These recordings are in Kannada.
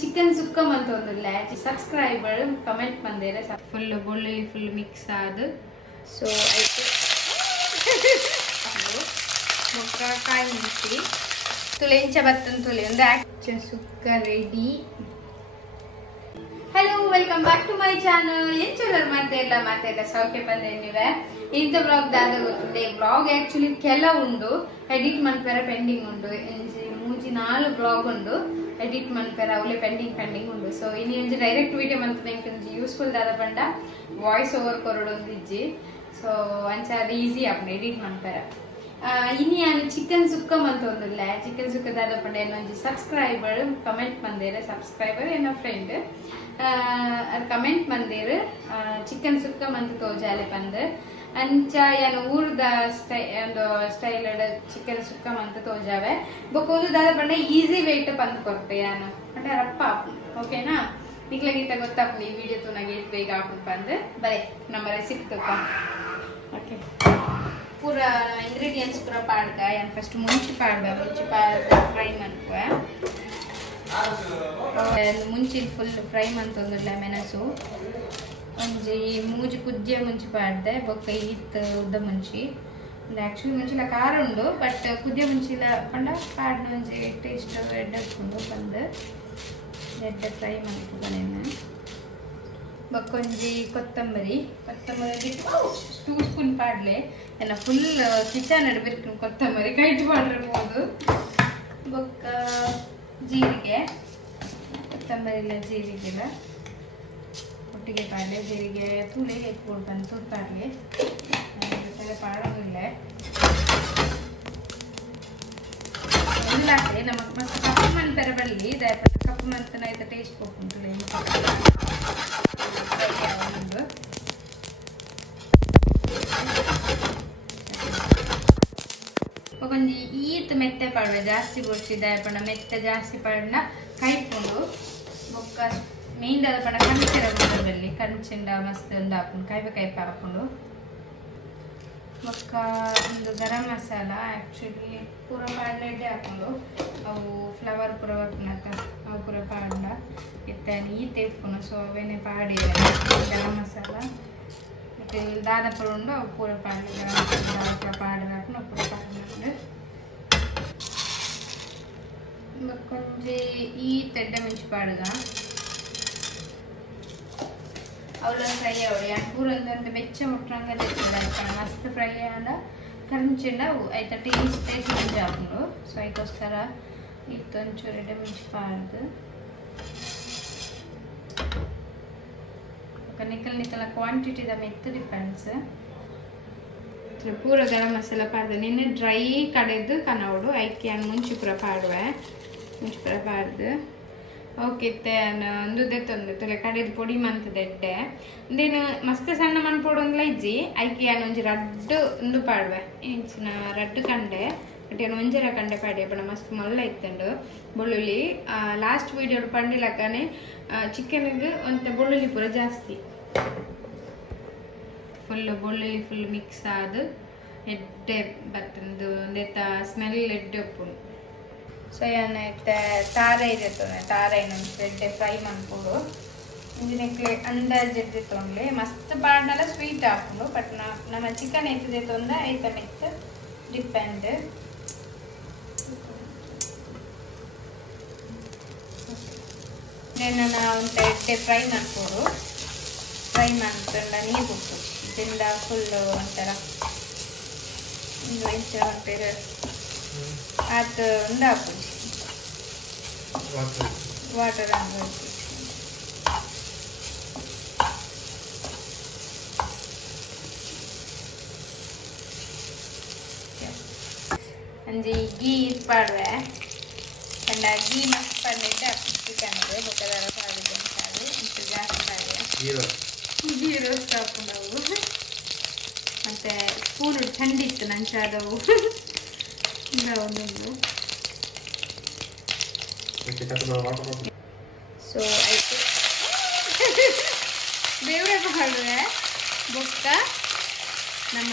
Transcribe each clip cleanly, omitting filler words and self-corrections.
ಚಿಕನ್ ಸುಕ್ಕ ಮಂತೊಂದುಲ್ಲ ಸಬ್ಸ್ಕ್ರೈಬರ್ ಕಮೆಂಟ್ ಬಂದೇರೆ ಫುಲ್ ಬೊಳ್ಳುಳ್ಳಿ ಫುಲ್ ಮಿಕ್ಸ್ ಆದು ಸೊ ಆಯ್ತು ಮೊಕ್ಕ ಕಾಯಿ ಮುಚ್ಚಿ ತುಳಿ ಇಂಚ ಬತ್ತನ್ ತುಳಿ ಒಂದು ಆಕ್ಚ sukka ready. Hello welcome back to my channel. ಏನ್ ಚಲರ್ ಮಾತೆಲ್ಲ ಸೌಖ್ಯ ಬಂದೆ ನೀವೇ ಇಂಥ ಬ್ಲಾಗ್ ದಾದ ಗೊತ್ತುಂಡೆ. ಬ್ಲಾಗ್ ಆಕ್ಚುಲಿ ಕೆಲ ಉಂಡು ಎಡಿಟ್ ಮನ್ಪೆರ ಪೆಂಡಿಂಗ್ ಉಂಡು. ಮೂಜಿ 4 ಬ್ಲಾಗ್ ಉಂಡು ಎಡಿಟ್ ಮನ್ಪೆರ ಅವಳೆ ಪೆಂಡಿಂಗ್ ಉಂಡು. ಸೊ ಇನ್ನು ಒಂಜಿ ಡೈರೆಕ್ಟ್ ವಿಡಿಯೋ ಮಂತದೆ ಒಂಜಿ ಯೂಸ್ಫುಲ್ ದಾದ ಪಂಡ ವಾಯ್ಸ್ ಓವರ್ ಕೊರಡೊಂದು ಇಜ್ಜಿ. ಸೊ ಅಂಚ ಈಸಿ ಆಪುಂಡು ಎಡಿಟ್ ಮನ್ಪೆರ. ಇನ್ನು ನಾನು ಚಿಕನ್ ಸುಕ್ಕ ಮಂತೊಂದುಲ್ಲ ಚಿಕನ್ ಸುಕ್ಕ ದಾದ ಪಂಡ ಏನೊಂಜಿ ಸಬ್ಸ್ಕ್ರೈಬರ್ ಕಮೆಂಟ್ ಬಂದೇರು. ಸಬ್ಸ್ಕ್ರೈಬರ್ ಏನೋ ಫ್ರೆಂಡ್ ಕಮೆಂಟ್ ಬಂದೇರು ಚಿಕನ್ ಸುಕ್ಕ ಮಂತ್ ತೋಜಾಲೆ ಪಂದ್ ಅಂಚ ಏನು ಊರ್ದ ಸ್ಟೈಲ್ ಚಿಕನ್ ಸುಕ್ಕ ಮಂತ್ ತೋಜಾವೆ ಬೊಕ್ಕೊಂದು ದಾದ ಪಂಡ ಈಸಿ ವೇಟ್ ಪಂದ್ ಕೊರ್ಪೆ ಯಾನು ಅಂದ್ರೆ ರಪ್ಪ ಆಪುಂಡು. ಓಕೆನಾ ನಿಕ್ಲ ಗೀತ ಗೊತ್ತಾಪುಂಡು ಈ ವಿಡಿಯೋ ತೂನಗೆ ಎಷ್ಟು ಬೇಗ ಆಪುಂಡು ಪಂದ್ ಬರೇ ನಮ್ಮ ರೆಸಿಪಿ ತೂಕ. ಓಕೆ ಪೂರ ಇಂಗ್ರೀಡಿಯೆಂಟ್ಸ್ ಪೂರ ಪಾಡ್ಕ ಏನು ಫಸ್ಟ್ ಮುಂಚಿ ಪಾಡ್ಬ ಫ್ರೈ ಮನ್ಪುವ ಮುಂಚಿನ ಫುಲ್ ಫ್ರೈ ಮಂತೊಂದುಲ್ಲ ಮೆಣಸು ಒಂಜಿ ಮೂಜಿ ಕುಜ್ಜೆ ಮುಂಚಿ ಪಾಡ್ದೆ ಬೊಕ್ಕ ಈತ್ ಉದ್ದ ಮುಂಚಿ ಆಕ್ಚುಲಿ ಮುಂಚಿಲ ಖಾರ ಉಂಡು ಬಟ್ ಕುಜ್ಜೆ ಮುಂಚಿಲ ಪಂಡ ಪಾಡ್ನ ಒಂಜಿ ಟೇಸ್ಟ್ ಎಡ್ಡೆ ಉಂಡು ಬಂದು ಎಡ್ಡೆ ಫ್ರೈ ಮನ್ಪುಗನೇನು ಬೊಕ್ಕೊಂಜಿ ಕೊತ್ತಂಬರಿ 2 ಸ್ಪೂನ್ ಪಾಡ್ಲೆ ಏನ ಫುಲ್ ಕಿಚನ್ ಇಡಬೇಕು ಕೊತ್ತಂಬರಿ ಕೈಟ್ ಮಾಡಿರ್ಬೋದು. ಬೊಕ್ಕ ಜೀರಿಗೆ ಕೊತ್ತಂಬರಿ ಜೀರಿಗೆಲ್ಲ ಒಟ್ಟಿಗೆ ಪಾಡ್ಲೆ ಜೀರಿಗೆ ತುಳಿ ಎತ್ಕೊಂಡು ಬಂದು ತೂರು ಪಾಡ್ಲೆ ಪಾಡೋದಿಲ್ಲ ಎಲ್ಲ ನಮಗೆ ಮಸ್ತ್ ಕಪ್ಪು ಮಂತರ ಬರಲಿ ಕಪ್ಪು ಮಂತನ ಆಯ್ತಾ ಟೇಸ್ಟ್ ಕೊಟ್ಟು ಒಂಜಿ ಈತ್ ಮೆತ್ತೆ ಪಾಡುವೆ ಜಾಸ್ತಿ ಬೊಡ್ಸಿದ ಪಂಡ ಮೆತ್ತೆ ಜಾಸ್ತಿ ಪಂಡ ಕೈಪುಂಡು ಬೊಕ್ಕ ಮೇನ್ ದಾದ ಪಂಡ ಕಂಚರ ಬಲ್ಲಿ ಕಂಚಿಂಡ ಮಸ್ತ್ ಒಂದು ಹಾಕೊಂಡು ಕೈಪ ಹಾಕೊಂಡು ಬೊಕ್ಕ ಒಂದು ಗರಂ ಮಸಾಲ ಆಕ್ಚುಲಿ ಪೂರ ಪಾಡ್ಲೆಡ್ಡೆ ಹಾಕೊಂಡು ಅವು ಫ್ಲವರ್ ಪೂರ ಬರ್ಪುನಕ ಅವು ಪೂರ ಪಾಡ್ಲ ಇತ್ತಾನೆ ಈತ್ ಎತ್ಕೊಂಡು ಸೊ ಅವೇನೆ ಪಾಡಿ ಗರಂ ಮಸಾಲ ಮತ್ತೆ ದಾದ ಪೂರ ಉಂಡು ಅವು ಪೂರ ಪಾಡ್ಲೆ ಗರಂ ಮಸಾಲ ಪೂರ ಪಾಡ್ದು ಹಾಕೊಂಡು ಅವು ಪೂರ ಪಾಡ್ಲೆ ಬೊಕ್ಕೊಂಜಿ ಈತ್ ಎಡ್ಡೆ ಮುಂಚಿ ಪಾಡ್ಗ ಅವಳ ಫ್ರೈ ಅವಳಿ ಪೂರ ಒಂದು ಬೆಚ್ಚ ಮುಟ್ಟಂಗ ಮಸ್ತ್ ಫ್ರೈ ಆದ ಕಂಚಿಂಡ ಆಯ್ತಾ ಟೇಸ್ಟ್ ಮುಂಚೆ ಹಾಕೊಂಡು ಸೊ ಅದಕ್ಕೋಸ್ಕರ ಇತ್ತೊಂಚೂರು ಎಡೆ ಮುಂಚೆ ಪಾಡ್ದು ನಿಕಲ್ ಕ್ವಾಂಟಿಟಿದ ಮೆತ್ತು ಡಿಪೆಂಡ್ಸ್. ಪೂರ ಗರಂ ಮಸಾಲ ಪಾಡ್ದೆ ನಿನ್ನೆ ಡ್ರೈ ಕಡೆದು ಕನವಡು ಐಕೆ ಮುಂಚೆ ಪೂರ ಪಾಡುವೆ ಮುಂಚೆ ಪೂರ ಪಾಡ್ದು ಓಕೆ ಒಂದುದೇ ತೊಂದ್ರೆ ತುಲೆ ಕಡೆದು ಪೊಡಿ ಮಂತದೆಡ್ಡೆ ಇಂದೇನು ಮಸ್ತ್ ಸಣ್ಣ ಮಣ್ಣು ಪೊಡೊಂದ್ಲ ಇಜ್ಜಿ ಐಕೆ ಏನು ಒಂಜಿ ರಡ್ಡು ಒಂದು ಪಾಡುವೆ ಇಂಚಿನ ರಡ್ಡು ಕಂಡೆ ಬಟ್ ಏನು ಒಂಜರ ಕಂಡೆ ಪಾಡಿ ಬಣ್ಣ ಮಸ್ತ್ ಮಲ್ಲ ಇತ್ತಂಡು ಬೆಳ್ಳುಳ್ಳಿ ಲಾಸ್ಟ್ ವಿಡಿಯೋ ಪಂಡಿಲಕ್ಕನೆ ಚಿಕನ್ಗೆ ಒಂತ ಬೆಳ್ಳುಳ್ಳಿ ಪೂರ ಜಾಸ್ತಿ ಫುಲ್ ಬೆಳ್ಳುಳ್ಳಿ ಫುಲ್ ಮಿಕ್ಸ್ ಆದು ಎಡ್ಡೆ ಬತ್ತಂದು ಒಂದೇತ ಸ್ಮೆಲ್ ಎಡ್ಡೆ ಉಪ್ಪುಂಡು. ಸೊ ಏನು ತಾರೆ ಇದೆ ತಾರೆ ಎಡ್ಡೆ ಫ್ರೈ ಮನ್ಪುಡು ಇಂಜಿನಕ್ಕೆ ಅಂದಾಜ್ ಎಡ್ಡೆ ತೊಂಡ್ಲೆ ಮಸ್ತ್ ಪಾಡ್ನೆಲ್ಲ ಸ್ವೀಟ್ ಹಾಕೊಂಡು ಬಟ್ ನಮ್ಮ ಚಿಕನ್ ಎತ್ತಿದೆ ತೊಂದ ಐತ ಮೆತ್ತ ಡಿಪೆಂಡ್. ನಾವು ಎಡ್ಡೆ ಫ್ರೈ ಮನ್ಪುಡು ಫ್ರೈ ಮನ್ಪಂಡ ನೀರು ಬಿಟ್ಟು ಇದರಿಂದ ಫುಲ್ ಒಂಥರ ಇಂಚ ಹೊಟ್ಟೆ ಅದು ಒಂದು ಹಾಕುದು ವಾಟರ್ ಹಾಕಿ ಅಂಜಿ ಗೀ ಇದು ಪಾಡುವೆ ಪಂಡ ಗೀ ಮಸ್ತ್ ಪಂಡಿಟ್ಟು ಚಿಕನ್ಗೆ ಬೊಕ್ಕದಾರ ಪಾಡಿದೆ ಅಂತಾದು ಇಂತ ಜಾಸ್ತಿ ಪಾಡಿದೆ ಗೀ ರೋಸ್ಟ್ ಹಾಕೊಂಡವು ಮತ್ತೆ ಸ್ಪೂನ್ ಚಂಡಿತ್ತು ನಂಚಾದವು ಒಂದೊಂದು ಸೊ ಆಯ್ತು ಬೇವಡೆ ಪಾಡುವೆ ಬೊಕ್ಕ ನಮ್ಮ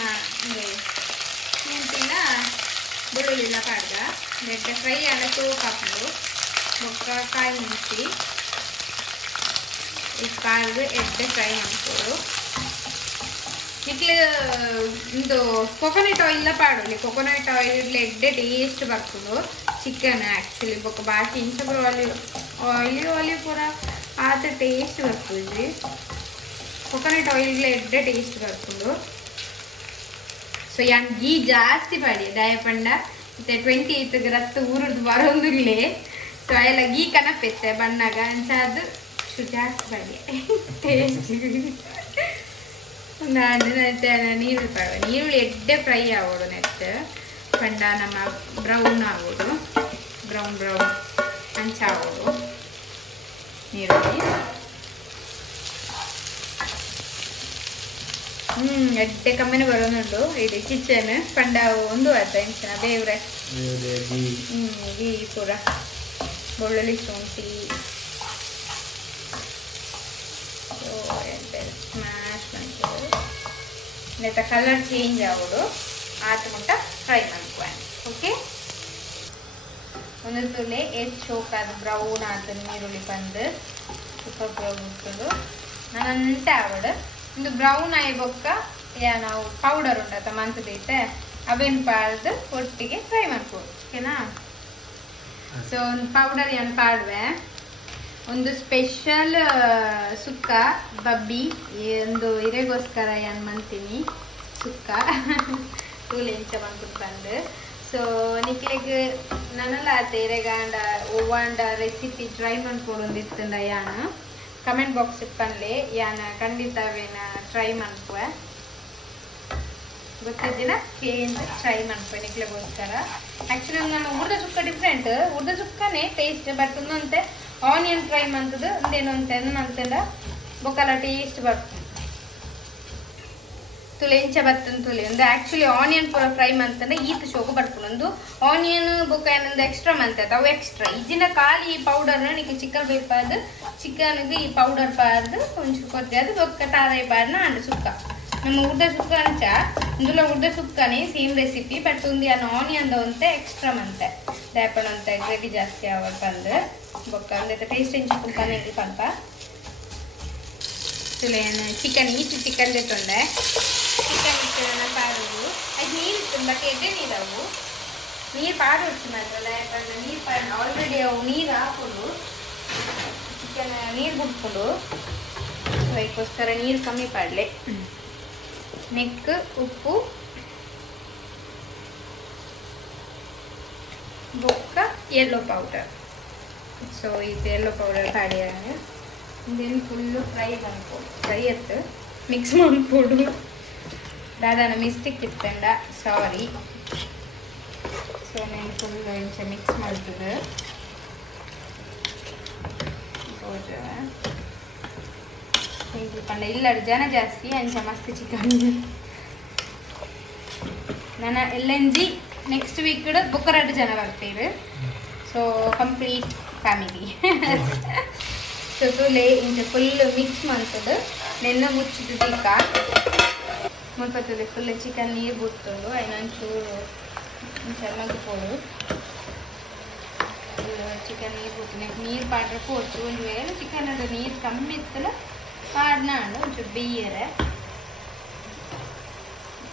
ಎಂತಿಲ್ಲ ಬೆಳ್ಳುಳ್ಳಿ ಪಾಡ್ದ ಎಡ್ಡೆ ಫ್ರೈ ಆದ ಸೋಪ್ ಹಾಕೊಂಡು ಬೊಕ್ಕ ಕಾಯಿ ಮೆಣಸಿ ಪಾಡ್ದು ಎಡ್ಡೆ ಫ್ರೈ ಮಾಡ್ಕೊಳ್ಳು. ಇಟ್ಲು ಇದು ಕೊಕೊನಟ್ ಆಯಿಲ್ ಪಾಡೋಲಿ. ಕೊಕೊನಟ್ ಆಯಿಲ್ ಇಡ್ಲಿ ಎಡ್ಡೆ ಟೇಸ್ಟ್ ಬರ್ತದೆ ಚಿಕನ್ ಆ್ಯಕ್ಚುಲಿ ಬೊಕ್ಕ ಬಾಕಿ ಇಂಚ ಪೂರ ಆಯಿಲಿ ಪೂರ ಆತ ಟೇಸ್ಟ್ ಬರ್ತದೆ. ಕೊಕೊನಟ್ ಆಯಿಲ್ ಎಡ್ಡೆ ಟೇಸ್ಟ್ ಬರ್ತದೆ. ಸೊ ಯಾನ್ ಗೀ ಜಾಸ್ತಿ ಪಾಡಿ ದಯಪಂಡ ಮತ್ತೆ 28 ರತ್ತ ಊರದ್ದು ಬರೋದಿಲ್ಲೇ. ಸೊ ಎಲ್ಲ ಗೀ ಕನಪೆತ್ತೆ ಬಣ್ಣಗ ಅಂಚಾದು ಜಾಸ್ತಿ ಪಾಡಿ ಟೇಸ್ಟ್ ನಾನು ನೀರುಳ್ಳಿ ಪಾಡುವ. ನೀರುಳ್ಳಿ ಎಡ್ಡೆ ಫ್ರೈ ಆಗೋಡು ನೆಕ್ಸ್ಟ್ ಪಂಡ ನಮ್ಮ ಬ್ರೌನ್ ಆಗೋದು. ಬ್ರೌನ್ ಅಂಚ ಆಗೋದು ನೀರುಳ್ಳಿ. ಎಡ್ಡೆ ಕಮ್ಮಿನೇ ಬರೋನುಂಡು ಇದು ಕಿಚನ್ ಪಂಡ ಒಂದು ಅರ್ಧ ಇಂಚಿನ ಬೇವ್ರೆ ಗೀ ಪೂರ ಬೆಳ್ಳುಳ್ಳಿ ಶುಂಠಿ ಸ್ಮ್ಯಾಶ್ ಮಾಡ್ಕೊಳ್ಳಿ. ನೆತ್ತ ಕಲರ್ ಚೇಂಜ್ ಆಗೋದು ಆತ ಮುಟ್ಟ ಫ್ರೈ ಮಾಡ್ಕೊಳ್ಳಿ. ಓಕೆ ಒಂದು ತುಲೆ ಎಷ್ಟು ಶೋಕಾದ ಬ್ರೌನ್ ಆದ ನೀರುಳ್ಳಿ ಬಂದು ಸ್ವಲ್ಪ ಬಿಟ್ಟದು ನಂತ ಆವಡು ಒಂದು ಬ್ರೌನ್ ಆಗಿ ಬೊಕ್ಕ ನಾವು ಪೌಡರ್ ಉಂಟತ್ತ ಮಂತದೈತೆ ಅವೇನು ಪಾಡ್ದು ಒಟ್ಟಿಗೆ ಫ್ರೈ ಮಾಡ್ಬೋದು. ಓಕೆನಾ. ಸೊ ಒಂದು ಪೌಡರ್ ಏನು ಪಾಡುವೆ ಒಂದು ಸ್ಪೆಷಲ್ ಸುಕ್ಕ ಬಬ್ಬಿ ಒಂದು ಇರೆಗೋಸ್ಕರ ಏನು ಮಾಡ್ತೀನಿ ಸುಕ್ಕ ತೂಲೆ ಇಂಚ ಮಾಡ್ಕೊಂಡು ಬಂದು. ಸೊ ನಿಕ್ಲೆಗ್ ನನ್ನಲ್ಲ ಆತ ಇರೆಗಾಂಡ ಓವಾಂಡ ರೆಸಿಪಿ ಟ್ರೈ ಮಾಡ್ಕೊಡೊಂದಿತ್ತಂದ ಯಾನ ಕಮೆಂಟ್ ಬಾಕ್ಸ್ ಪನ್ಲೆ ಯಾನ ಖಂಡಿತವೇನ ಟ್ರೈ ಮಾಡ್ಕುವೆ ಗೊತ್ತಿದ್ದಿನ ಕೇಂದ್ರ ಟ್ರೈ ಮಾಡ್ಕೊ ನಿಕ್ಲೆಗೋಸ್ಕರ. ಆ್ಯಕ್ಚುಲಿ ನಾನು ಉರ್ದ ಸುಕ್ಕ ಡಿಫ್ರೆಂಟ್ ಉರ್ದ ಸುಕ್ಕನೇ ಟೇಸ್ಟ್ ಬಟ್ ಒಂದಂತೆ ಆನಿಯನ್ ಫ್ರೈ ಮಾಡ್ತದೆ ಒಂದೇನು ಅಂತ ಅಂತಂದ ಬೊಕ್ಕಲ ಟೇಸ್ಟ್ ಬರ್ತದೆ ತುಲೆ ಇಂಚ ಬರ್ತದೆ ತುಲೆ ಒಂದು ಆ್ಯಕ್ಚುಲಿ ಆನಿಯನ್ ಪೂರ ಫ್ರೈ ಮಾಡ್ತಂದ್ರೆ ಈತ ಶೋಕು ಬರ್ತದೆ ಒಂದು ಆನಿಯನ್ ಬೊಕ್ಕ ಏನೊಂದು ಎಕ್ಸ್ಟ್ರಾ ಮಾಡ್ತದೆ ಅವು ಎಕ್ಸ್ಟ್ರಾ ಇಜ್ಜಿನ ಖಾಲಿ ಈ ಪೌಡರ್ ನಿಕ್ಕೆ ಚಿಕನ್ ಬೇಪಾರ್ದು ಚಿಕನ್ಗೆ ಈ ಪೌಡರ್ ಪಾರ್ದು ಒಂಚೂರು ಕೊತ್ತದು ಬೊಕ್ಕ ಟಾರೈ ಪಾರ್ನ ಅಂಡ್ ಸುಕ್ಕ ನಮ್ಮ ಉರ್ದ ಸುಕ್ಕ ಅಂಚ ಇಂದುಲ ಉರ್ದ ಸುಕ್ಕನೇ ಸೇಮ್ ರೆಸಿಪಿ ಬಟ್ ಒಂದು ಏನು ಆನಿಯನ್ ಅಂತ ಎಕ್ಸ್ಟ್ರಾ ಮಂತೆ ದಯಪಣ ಅಂತ ಗ್ರೇವಿ ಜಾಸ್ತಿ ಆವಾಗ ಬಂದು ಬೊಕ್ಕ ಅಂದ್ರೆ ಟೇಸ್ಟ್ ಇಂಚು ಕುಂಪಾನೆ ಸ್ವಲ್ಪ ತುಲೇನು ಚಿಕನ್ ಈಚು ಚಿಕನ್ ತೊಂಡೆ ಚಿಕನ್ ಇಟ್ಟು ಪಾಡೋದು ಅದು ನೀರು ಬಟ್ ಎಡ್ಡೆ ನೀರವು ನೀರು ಪಾಡೋದು ಮಾತ್ರ ಯಾಕಂದ್ರೆ ನೀರು ಪಾಡ ಆಲ್ರೆಡಿ ಅವು ನೀರು ಹಾಕೊಂಡು ಚಿಕನ್ ನೀರು ಬಿಡ್ಕೊಂಡು ಅದಕ್ಕೋಸ್ಕರ ನೀರು ಕಮ್ಮಿ ಪಾಡಲೆ ನೆಕ್ ಉಪ್ಪು ಬೊಕ್ಕ ಯೆಲ್ಲೋ ಪೌಡರ್. ಸೊ ಇದು ಯೆಲ್ಲೋ ಪೌಡರ್ ಪಾಡಿಯಾಗ ಇದನ್ನು ಫುಲ್ಲು ಫ್ರೈ ಮಾಡ್ಕೊಡು ಫ್ರೈ ಎತ್ತು ಮಿಕ್ಸ್ ಮಾಡ್ಕೊಡು ದಾದಾನ ಮಿಸ್ಟೇಕ್ ಇತ್ತಂಡ ಸಾರಿ. ಸೊ ನಾನು ಫುಲ್ಲು ಇಂಚ ಮಿಕ್ಸ್ ಮಾಡ್ತದೆ ಪಂಡ ಇಲ್ಲ ಜನ ಜಾಸ್ತಿ ಅಂಚ ಮಸ್ತ್ ಚಿಕನ್ ನನ್ನ ಎಲ್ಲಂಜಿ ನೆಕ್ಸ್ಟ್ ವೀಕ್ ಬೊಕ್ಕ 2 ಜನ ಬರ್ತೀವಿ. So complete family. ಸೊ ತುಲೆ ಇಂಚ ಫುಲ್ ಮಿಕ್ಸ್ ಮಾಡ್ತದೆ ನೆನ್ನ ಮುಚ್ಚಿದ್ದು ದಿಕ್ಕ ಮುಲ್ಪತ್ತುಲೆ ಫುಲ್ ಚಿಕನ್ ನೀರು ಬಿಡ್ತಂಡು ಐನಂಚೂರು ಇಂಚ ಮಗ್ಪೋಡು ಚಿಕನ್ ನೀರು ಬಿಟ್ಟು ನೀರು ಪಾಡ್ರೆ ಪೋಡ್ತು ಒಂದು ವೇಳೆ ಚಿಕನ್ ಅದು ನೀರು ಕಮ್ಮಿ ಇತ್ತಲ್ಲ ಪಾಡ್ನಾಂಡು ಒಂಚೂರು ಬೇಯರೆ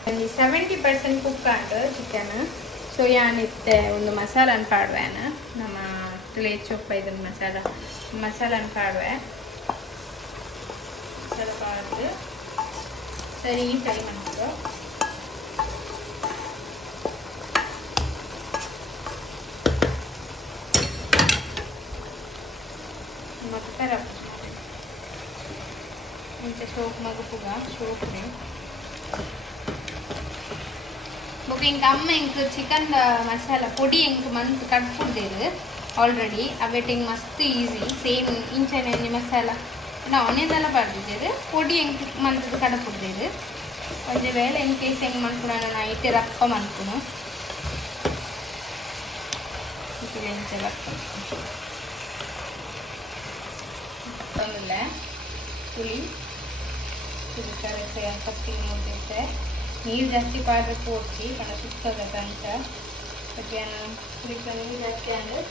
70% ಕುಕ್ ಆಂಡು ಚಿಕನ್. ಸೊ ಯಾನಿತ್ತೆ ಒಂದು ಮಸಾಲನ ಪಾಡುವೆನ ನಮ್ಮ ತುಲೆ ಚೊಪ್ಪ ಇದನ್ನ ಮಸಾಲನ ಪಾಡುವೆ ಮಸಾಲ ಪಾಡ್ದು ಸರಿ ಫ್ರೈ ಮಾಡ್ತದೆ. ಮತ್ತೆ ಇಂಚ ಸೋಪ್ ಮಗುಪುಗ ಸೋಪ್ನೆ ಬೊಕ್ಕ ಇಂಕ ಅಮ್ಮ ಇಂಕ ಚಿಕನ್ ಮಸಾಲ ಪೊಡಿ ಇಂಕ ಮಂತ್ ಕಟ್ಬಿಡ್ದೇರು ಆಲ್ರೆಡಿ ಅವೆಟಿಂಗ್ ಮಸ್ತ್ ಈಸಿ ಸೇಮ್ ಇಂಚನೆ ಮಸಾಲ ನಾವು ಆನಿಯನ್ ಎಲ್ಲ ಬರ್ದಿದ್ದೇವೆ ಪೊಡಿ ಇಂಕ ಮಂತದ್ದು ಕಡಪುಡ್ದೇರು ಒಂದು ವೇಳೆ ಇನ್ ಕೇಸ್ ಹೆಂಗೆ ಮಾಡ್ಕೊಳೋಣ ನೈಟ್ ರಪ್ಪ ಮಾಡ್ಕೊಳು ಇಂಚೆ ಬರ್ತಾನೆ ಪುಳಿ ಕರೆಕ್ಟ್ ಫಸ್ಟ್ ನೋಡ್ತೈತೆ ನೀರು ಜಾಸ್ತಿ ಪಾಡ್ರೆ ಪೋಡ್ಸಿ ಕಣ ಸುತ್ತೋಗತ್ತ ಅಂತ ಬಟ್ ಏನು ಪುಳಿಕ ನೀರು ಜಾಸ್ತಿ ಅಂದರೆ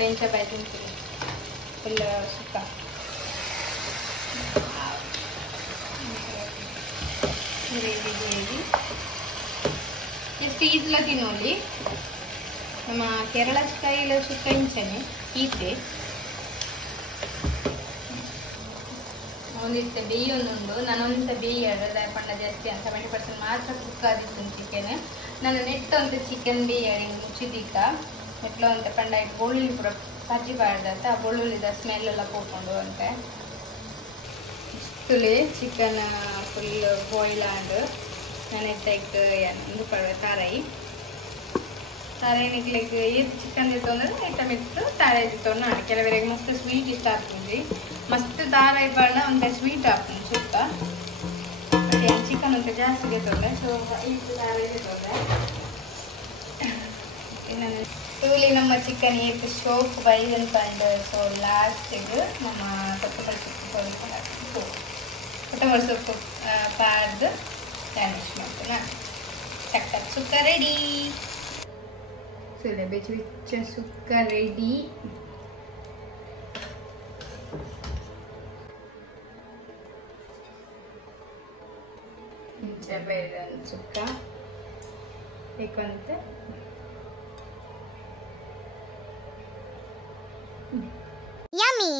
Lencha paitun full sukka. Gravy. Just easily tinoli. ನಮ್ಮ ಕೇರಳ ಸ್ಟೈಲ್ ಸುಕ್ಕ ಇಂಚನೆ ಈತೆ ಒಂದಿತ್ತೆ ಬೇಯೊಂದುಂಡು ನಾನೊಂದಿತ್ತ ಬೇಯ್ಯಾಡ ಪಂಡ ಜಾಸ್ತಿ 70% ಮಾತ್ರ ಕುಕ್ ಆದಿತ್ತು ಚಿಕನ್ ನಾನು ನೆಟ್ಟ ಒಂದು ಚಿಕನ್ ಬೇಯಾಡಿ ಮುಚ್ಚಿದಿಕ್ಕ ನೆಟ್ಲ ಅಂತ ಪಂಡ ಬೆಳ್ಳುಳ್ಳಿ ಪೂರ ಪಜ್ಜಿ ಬಾಡ್ದತ್ತ ಆ ಬೆಳ್ಳುಳ್ಳಿದ ಸ್ಮೆಲ್ ಎಲ್ಲ ಹೋಗ್ಕೊಂಡು ಅಂತೆ ತುಳಿ ಚಿಕನ್ ಫುಲ್ ಬಾಯ್ಲ್ ಆಂಡ್ ನಾನು ಎತ್ತೈಕ್ ಒಂದು ಪಡ ತಾರಾಯಿ ತಾರಾಯಿನಿಗ್ಲಿಕ್ ಏತ್ ಚಿಕನ್ ಇತ್ತಂದ್ರೆ ಐಟಮ್ ಇತ್ತು ತಾರಾಯಿ ಇತ್ತವನ್ನ ಕೆಲವರಿಗೆ ಮಸ್ತ್ ಸ್ವೀಟ್ ಇಷ್ಟ ಆಗ್ತದೆ ಮಸ್ತ್ ತಾರಾಯಿ ಬಾಳ ಒಂದು ಸ್ವೀಟ್ ಆಗ್ತದೆ ಸುತ್ತ ಚಿಕನ್ ಅಂತ ಜಾಸ್ತಿ ಇರ್ತದೆ ಸೊ ಇದು ತಾರಾಯಿ ಇರ್ತದೆ ಇಲ್ಲಿ ನಮ್ಮ ಚಿಕನ್ ಏತ್ ಶೋಪ್ ಬೈದನ್ ಪಂಡ್ ಸೊ ಲಾಸ್ಟಿಗೆ ನಮ್ಮ ಕೊತ್ತಂಬರಿ ಸೊಪ್ಪು ಪಾರ್ದು ಗಾರ್ನಿಶ್ ಮಾಡ್ತೇನೆ ಟಕ್ ಟಕ್ ಸುಕ್ಕ ready sudah beca suka ready cabai dan suka ikonte yummy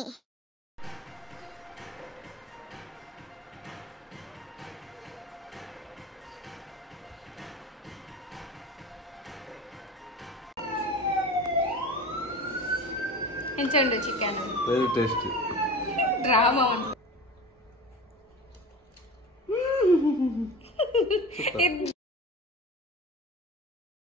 enchendo chicken very tasty drama